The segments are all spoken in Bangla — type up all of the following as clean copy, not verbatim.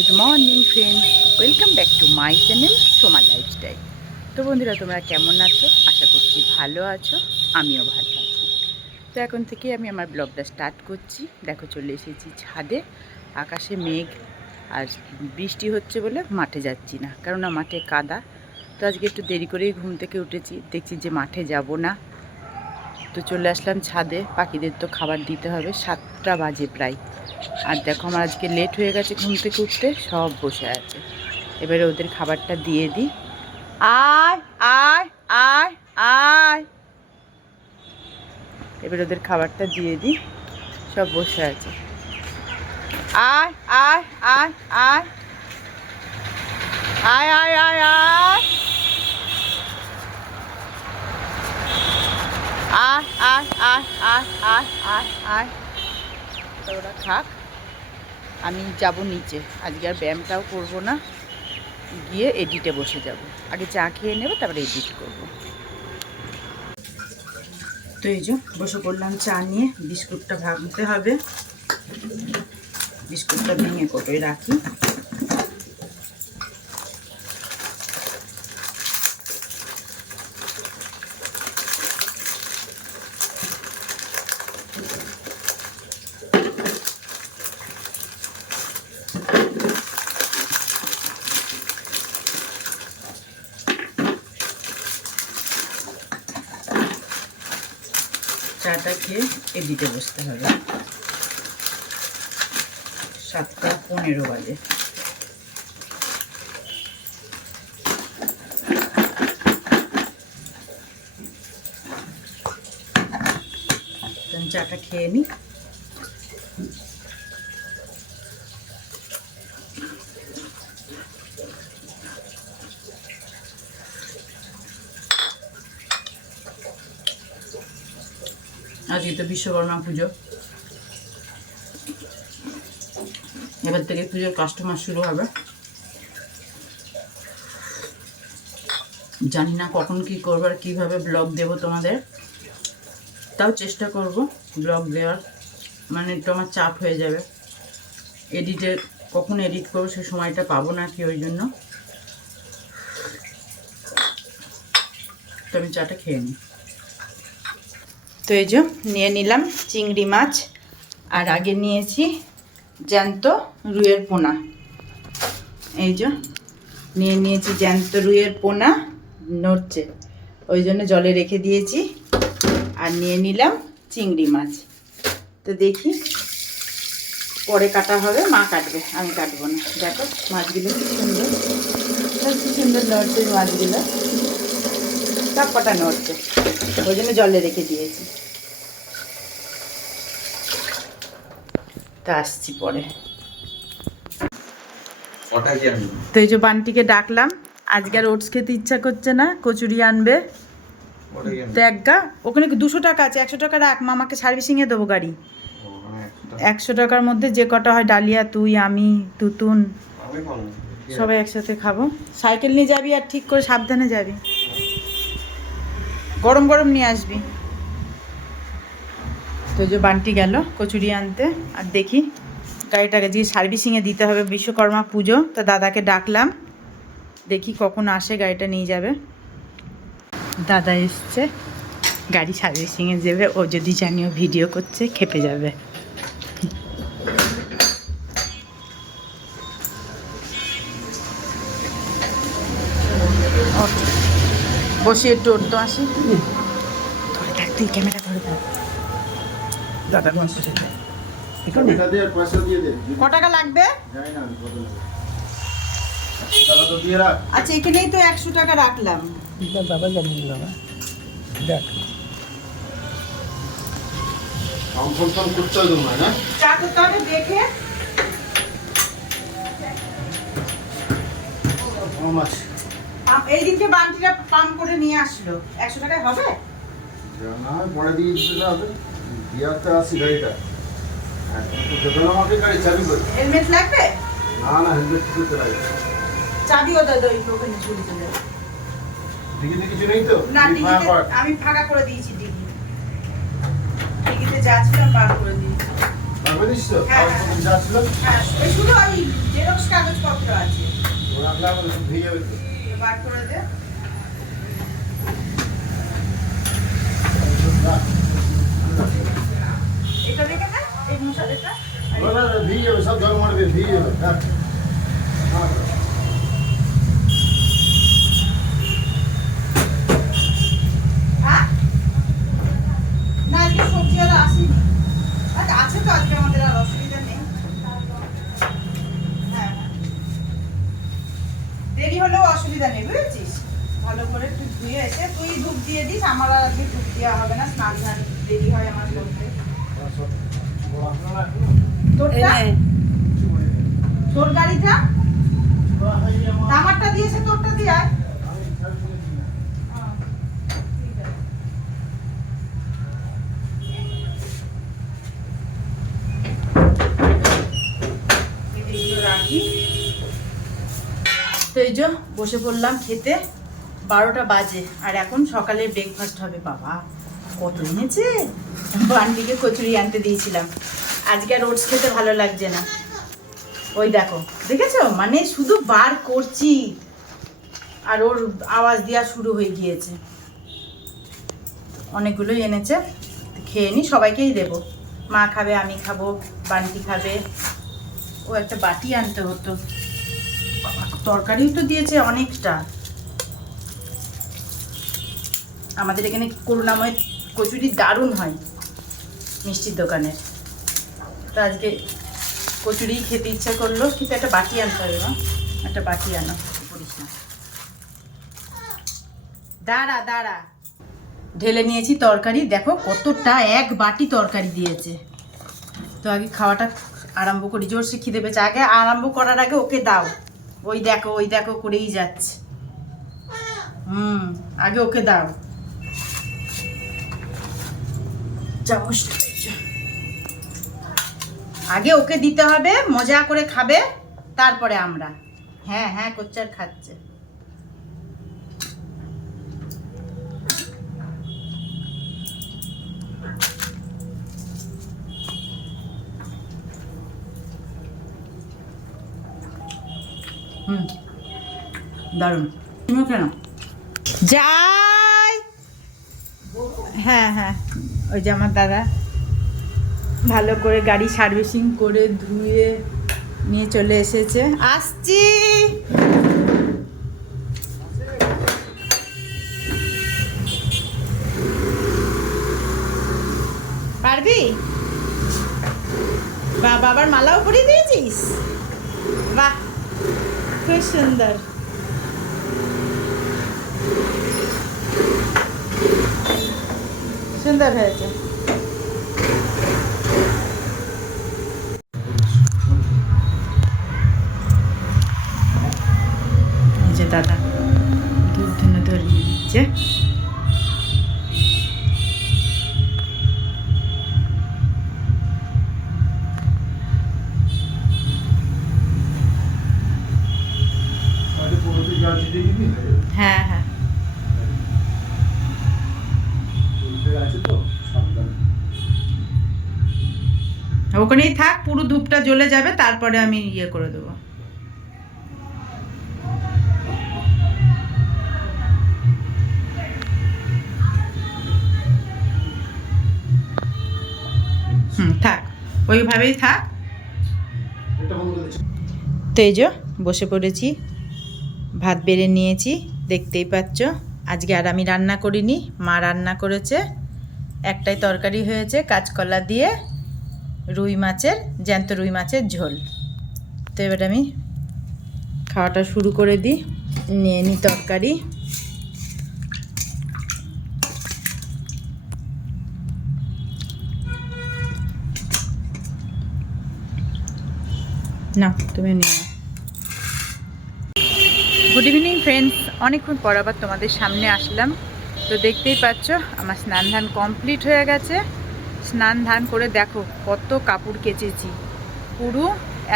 Good morning friends, welcome back to my channel Soma lifestyle. তো বন্ধুরা, তোমরা কেমন আছো? আশা করছি ভালো আছো, আমিও ভালো আছি। তো এখন থেকে আমি আমার ব্লগটা স্টার্ট করছি। দেখো, চলে এসেছি ছাদে। আকাশে মেঘ আর বৃষ্টি হচ্ছে বলে মাঠে যাচ্ছি না, কেননা মাঠে কাদা। তো আজকে একটু দেরি করেই ঘুম থেকে উঠেছি, দেখছি যে মাঠে যাব না। তো চলে আসলাম ছাদে, পাখিদের তো খাবার দিতে হবে। 7টা বাজে প্রায়। আর দেখো, আমার আজকে লেট হয়ে গেছে ঘুম থেকে উঠতে, সব বসে আছে। এবারে ওদের খাবারটা দিয়ে দিই। আয় আয় আয় আয়, এবারে ওদের খাবারটা দিয়ে দিই, সব বসে আছে। আয় আয় আয় আয় আয় আয় আয় আয় আয় আয় আয় আয় আয় আয় আয়। তো ওরা খাক, আমি যাব নিচে। আজকে আর ব্যায়ামটাও করবো না, গিয়ে এডিটে বসে যাব। আগে চা খেয়ে নেব, তারপরে এডিট করব। তো এই যে বসে পড়লাম চা নিয়ে। বিস্কুটটা ভাঙতে হবে, বিস্কুটটা ভেঙে কোটোয় রাখি। চাটা খেয়ে এডিটে বসতে হবে। 7:15 বাজে। আমি চাটা খেয়ে নিই। আজকে তো বিশ্বকর্মা পুজো, এবার থেকে পুজোর কাস্টমার শুরু হবে। জানি না কখন কি করবো আর কীভাবে ব্লগ দেবো তোমাদের, তাও চেষ্টা করব ব্লগ দেওয়ার। মানে একটু আমার চাপ হয়ে যাবে, এডিটে কখন এডিট করবো সে সময়টা পাবো না কি, ওই জন্য। তো আমি চাটা খেয়ে নিই। তো এই যে নিয়ে নিলাম চিংড়ি মাছ, আর আগে নিয়েছি জ্যান্ত রুইয়ের পোনা। এই যে নিয়ে নিয়েছি জ্যান্ত রুইয়ের পোনা, নড়ছে ওই জন্য জলে রেখে দিয়েছি। আর নিয়ে নিলাম চিংড়ি মাছ। তো দেখি পরে কাটা হবে, মা কাটবে, আমি কাটবো না। দেখো মাছগুলো কি সুন্দর, কি সুন্দর নড়ছে মাছগুলো, সব কটা নড়ছে, ওই জন্য জলে রেখে দিয়েছি। তা আসছি পরে। তো এই যে বান্টিকে ডাকলাম, আজকে আর ওটস খেতে ইচ্ছা করছে না, কচুরি আনবে। তো একগা ওখানে 200 টাকা আছে, 100 টাকা রাখ, মামাকে সার্ভিসিংয়ে দেবো গাড়ি। 100 টাকার মধ্যে যে কটা হয়, ডালিয়া, তুই, আমি, তুতুন সবাই একসাথে খাবো। সাইকেল নিয়ে যাবি আর ঠিক করে সাবধানে যাবি, গরম গরম নিয়ে আসবি। তো যে বান্টি গেল কচুরি আনতে। আর দেখি গাড়িটাকে যে সার্ভিসিংয়ে দিতে হবে, বিশ্বকর্মা পুজো, তা দাদাকে ডাকলাম, দেখি কখন আসে, গাড়িটা নিয়ে যাবে। দাদা এসছে, গাড়ি সার্ভিসিংয়ে যাবে। ও যদি জানিও ভিডিও করছে, খেপে যাবে। বসে একটু উঠতো আসি, ধরে থাক, তুই ক্যামেরা ধরে থাক। দাদা বসে যায়। ক টাকা লাগবে? আচ্ছা, এখানেই তো 100 টাকা রাখলাম। বাবা জানি বাবা, দেখ চা করতে হবে দেখে। এই দিকে বান্টিটা পাম্প করে নিয়ে আসলো, 100 টাকায় হবে? পরে দিয়ে দিতে হবে, দিয়াতে আসি গাড়িটা। আমাকে গাড়ি চাবি করে। হেলমেট লাগবে? না না, হেলমেট কিছু লাগবে। চাবিও দাদা ওখানে ঝুলে চলে যাবে। ডিগিতে কিছু নেই তো? না, ডিগিতে আমি ফাঁকা করে দিয়েছি। ডিগিতে যা ছিল বার করে দিয়েছি। পারবে নিস তো? হ্যাঁ, যা ছিল? হ্যাঁ, শুধু ওই জেরক্স কাগজ ভিজে যাবে তো। বার করে দে। এটা দেখে না এই মশলাটা না, ভিজে যাবে, সব জল মারবে, ভিজে যাবে। হ্যাঁ। হ্যাঁ না আজকে সবজিওয়ালা আসেনি। আচ্ছা আছে তো আজকে আমাদের আর অসুবিধা নেই। হ্যাঁ হ্যাঁ দেরি হলেও অসুবিধা নেই বুঝেছিস। ভালো করে একটু ধুয়ে এসে তুই ধূপ দিয়ে দিস, আমার আর আজকে ধূপ দেওয়া হবে না, স্নান ধান দেরি হয় আমার করতে। তোরটা তোর গাড়িটা আমারটা দিয়েছে তোরটা দিয়ে আয়। রাখি তো এই যে বসে পড়লাম খেতে। 12টা বাজে আর এখন সকালে ব্রেকফাস্ট হবে। বাবা কত এনেছে। বান্ডিকে কচুরি আনতে দিয়েছিলাম, আজকে আর ওটস খেতে ভালো লাগছে না। ওই দেখো দেখেছো, মানে শুধু বার করছি আর ওর আওয়াজ দেওয়া শুরু হয়ে গিয়েছে। অনেকগুলোই এনেছে, খেয়ে নি, সবাইকেই দেবো। মা খাবে, আমি খাবো, বান্টি খাবে। ও একটা বাটি আনতে হতো। তরকারিও তো দিয়েছে অনেকটা। আমাদের এখানে করুণাময় কচুরি দারুণ হয় মিষ্টির দোকানের। তো আজকে কচুরি খেতে ইচ্ছা করলো, কিন্তু একটা বাটি আনতে হবে। না একটা বাটি আনো, করিস না, দাঁড়া দাঁড়া। ঢেলে নিয়েছি তরকারি, দেখো কতটা, এক বাটি তরকারি দিয়েছে। তো আগে খাওয়াটা আরম্ভ করি, জোরসে খিদে পেয়েছে। আগে আরম্ভ করার আগে ওকে দাও। ওই দেখো করেই যাচ্ছে। আগে ওকে দাও চামচটা। আগে ওকে দিতে হবে, মজা করে খাবে, তারপরে আমরা। হ্যাঁ হ্যাঁ করছে আর খাচ্ছে। দারুণ। তুমিও কেন যাই। হ্যাঁ হ্যাঁ ওই যে আমার দাদা ভালো করে গাড়ি সার্ভিসিং করে ধুয়ে নিয়ে চলে এসেছে। আসছি। পারবি? বা বাবার মালাও পরিয়ে দিয়েছিস? বাহ খুব সুন্দর। সুন্দর হয়েছে। এই যে দাদা ধূপ ধুনো ধরিয়ে দিচ্ছে। হ্যাঁ হ্যাঁ ওখানেই থাক, পুরো ধূপটা জ্বলে যাবে, তারপরে আমি ইয়ে করে দেবো। থাক, ওইভাবেই থাক। তো এই যে বসে পড়েছি, ভাত বেড়ে নিয়েছি, দেখতেই পাচ্ছ। আজকে আর আমি রান্না করিনি, মা রান্না করেছে। একটাই তরকারি হয়েছে, কাঁচকলা দিয়ে রুই মাছের, জ্যান্ত রুই মাছের ঝোল। তো এবার আমি খাওয়াটা শুরু করে দিই। নিয়ে নিই তরকারি। না তুমি নিও। গুড ইভিনিং ফ্রেন্ডস, অনেকক্ষণ পর আবার তোমাদের সামনে আসলাম। তো দেখতেই পাচ্ছ আমার স্নান ধান কমপ্লিট হয়ে গেছে। স্নান ধান করে দেখো কত কাপড় কেচেছি, পুরো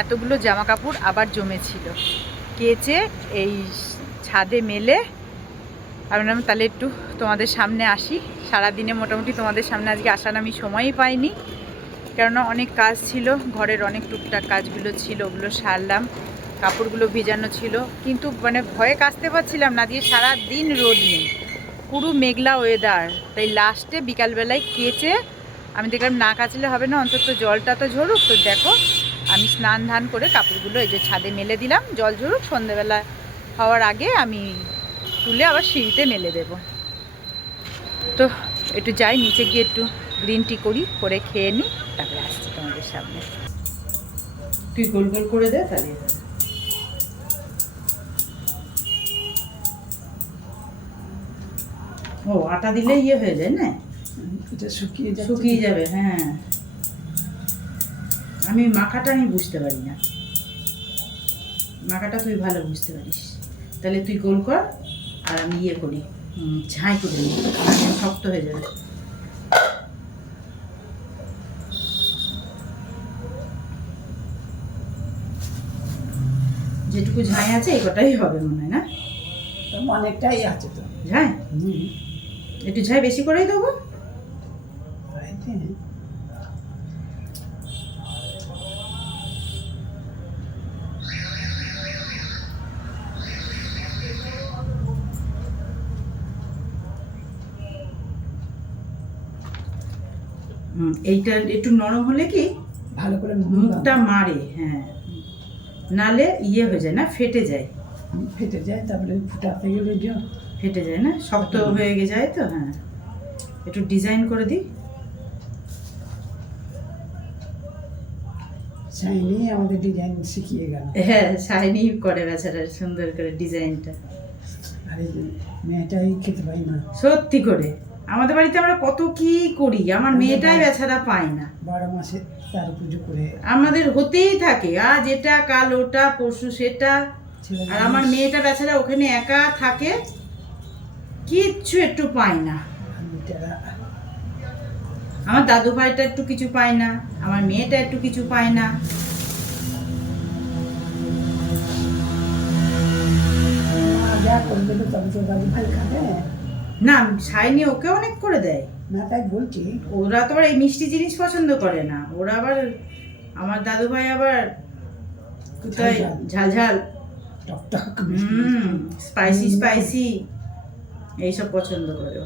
এতগুলো জামা কাপড় আবার জমেছিল, কেচে এই ছাদে মেলে আমি তাহলে একটু তোমাদের সামনে আসি। সারাদিনে মোটামুটি তোমাদের সামনে আজকে আসার আমি সময়ই পাইনি, কেননা অনেক কাজ ছিল, ঘরের অনেক টুকটাক কাজগুলো ছিল, ওগুলো সারলাম। কাপড়গুলো ভিজানো ছিল, কিন্তু মানে ভয়ে কাচতে পারছিলাম না, দিয়ে সারা দিন রোদ নেই, পুরো মেঘলা ওয়েদার। তাই লাস্টে বিকালবেলায় কেচে আমি দেখলাম না কাচলে হবে না, অন্তত জলটা তো ঝরুক। তো দেখো আমি স্নান ধান করে কাপড়গুলো এই যে ছাদে মেলে দিলাম, জল ঝরুক, সন্ধেবেলা হওয়ার আগে আমি তুলে আবার সিঁড়িতে মেলে দেব। তো একটু যাই নিচে গিয়ে একটু গ্রিন টি করে খেয়ে নিই, তারপরে আসছি তোমাদের সামনে। তুই গোল গোল করে দে তাহলে। ও আটা দিলে ইয়ে হয়ে যায় না, এটা শুকিয়ে শুকিয়ে যাবে। হ্যাঁ, আমি মাখাটা বুঝতে পারি না, মাখাটা তুই ভালো বুঝতে পারিস। তাহলে তুই গোল কর আর আমি ইয়ে করি, ঝাঁই করে নিই, শক্ত হয়ে যাবে। যেটুকু ঝাঁই আছে এই কটাই হবে মনে হয় না? অনেকটাই আছে তো ঝাঁই, একটু ঝাঁই বেশি করেই দেবো। এইটা একটু নরম হলে কি ভালো করে মুখটা মারে, হ্যাঁ, নালে ইয়ে হয়ে যায় না, ফেটে যায়। ফেটে যায়, তারপরে ফুটাতে গেলে ফেটে যায় না, শক্ত হয়ে যায় তো। হ্যাঁ, একটু ডিজাইন করে দিই। শাইনি আমাদের ডিজাইন শিখিয়ে গেল। হ্যাঁ, শাইনি করে বেচারা সুন্দর করে ডিজাইনটা। আর এই মেয়েটাই খেতে পাই না, সত্যি করে আমাদের বাড়িতে আমরা কত কি করি, আমার মেয়েটাই বেচারা পায় না। 12 মাসে তার পুজো করে আমাদের হতেই থাকে, আজ এটা কাল ওটা পরশু সেটা, আর আমার মেয়েটা বেচারা ওখানে একা থাকে, কিচ্ছু একটু পায় না। আমার দাদু ভাইটা একটু কিছু পায় না, আমার মেয়েটা একটু কিছু পায় না। যা করবে তো তবে তো দাদু ভাই খাবে না, শাইনি ওকে অনেক করে দেয় না, তাই বলছি। ওরা তো আবার এই মিষ্টি জিনিস পছন্দ করে না, ওরা আবার আমার দাদু ভাই আবার কোথায় ঝালঝাল, টকটক, স্পাইসি স্পাইসি এইসব পছন্দ করে।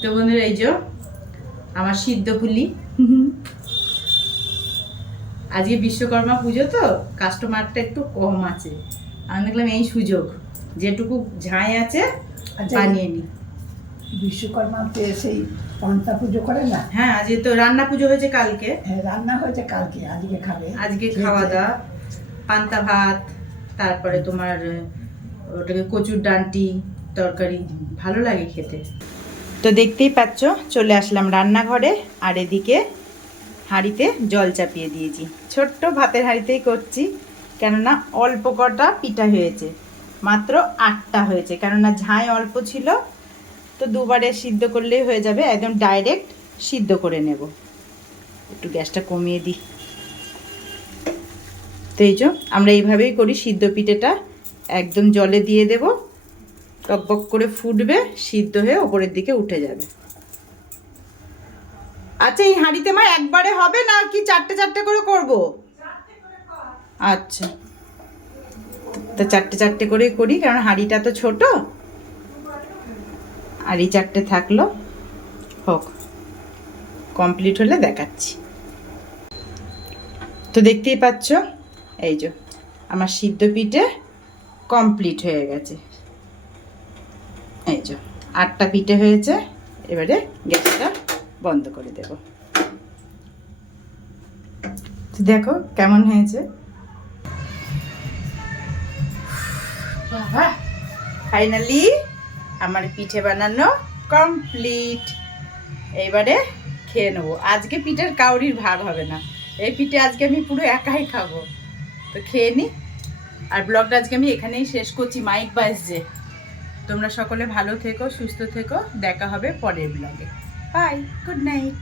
তো বন্ধুরা এই যে আমার সিদ্ধ পুলি, আজকে বিশ্বকর্মা পুজো তো কাস্টমারটা একটু কম আছে, আমি দেখলাম এই সুযোগ যেটুকু ঝাঁই আছে বানিয়ে নি। বিশ্বকর্মাতে সেই পান্তা পুজো করে না? হ্যাঁ, আজকে তো রান্না পুজো হয়েছে কালকে। হ্যাঁ, রান্না হয়েছে কালকে, আজকে খাবে। আজকে খাওয়া দাওয়া পান্তা ভাত, তারপরে তোমার ওটাকে কচুর ডান্টি তরকারি, ভালো লাগে খেতে। তো দেখতেই পাচ্ছ চলে আসলাম রান্নাঘরে, আর এদিকে হাঁড়িতে জল চাপিয়ে দিয়েছি। ছোট্ট ভাতের হাঁড়িতেই করছি, কেননা অল্প কটা পিঠা হয়েছে, মাত্র 8টা হয়েছে, কেননা ঝাঁই অল্প ছিল, তো দুবারে সিদ্ধ করলেই হয়ে যাবে, একদম ডাইরেক্ট সিদ্ধ করে নেব। একটু গ্যাসটা কমিয়ে দিই। তো এই যে আমরা এইভাবেই করি সিদ্ধ পিঠেটা, একদম জলে দিয়ে দেব, টকবক করে ফুটবে, সিদ্ধ হয়ে ওপরের দিকে উঠে যাবে। আচ্ছা, এই হাঁড়িতে আমার একবারে হবে না কি 4টে 4টে করে করব? আচ্ছা, তো 4টে 4টে করেই করি, কারণ হাঁড়িটা তো ছোট, আর এই 4টে থাকলো, হোক, কমপ্লিট হলে দেখাচ্ছি। তো দেখতেই পাচ্ছ এই যে আমার সিদ্ধ পিঠে কমপ্লিট হয়ে গেছে। এই যে 8টা পিঠে হয়েছে, এবারে গ্যাসটা বন্ধ করে দেব। তো দেখো কেমন হয়েছে, বাবা ফাইনালি আমার পিঠে বানানো কমপ্লিট। এইবারে খেয়ে নেবো। আজকে পিঠের কাউরির ভাগ হবে না, এই পিঠে আজকে আমি পুরো একাই খাবো। তো খেয়ে নিই, আর ব্লগটা আজকে আমি এখানেই শেষ করছি, মাইক বাজছে। তোমরা সকলে ভালো থেকো, সুস্থ থেকো, দেখা হবে পরের ব্লগে। Bye, good night.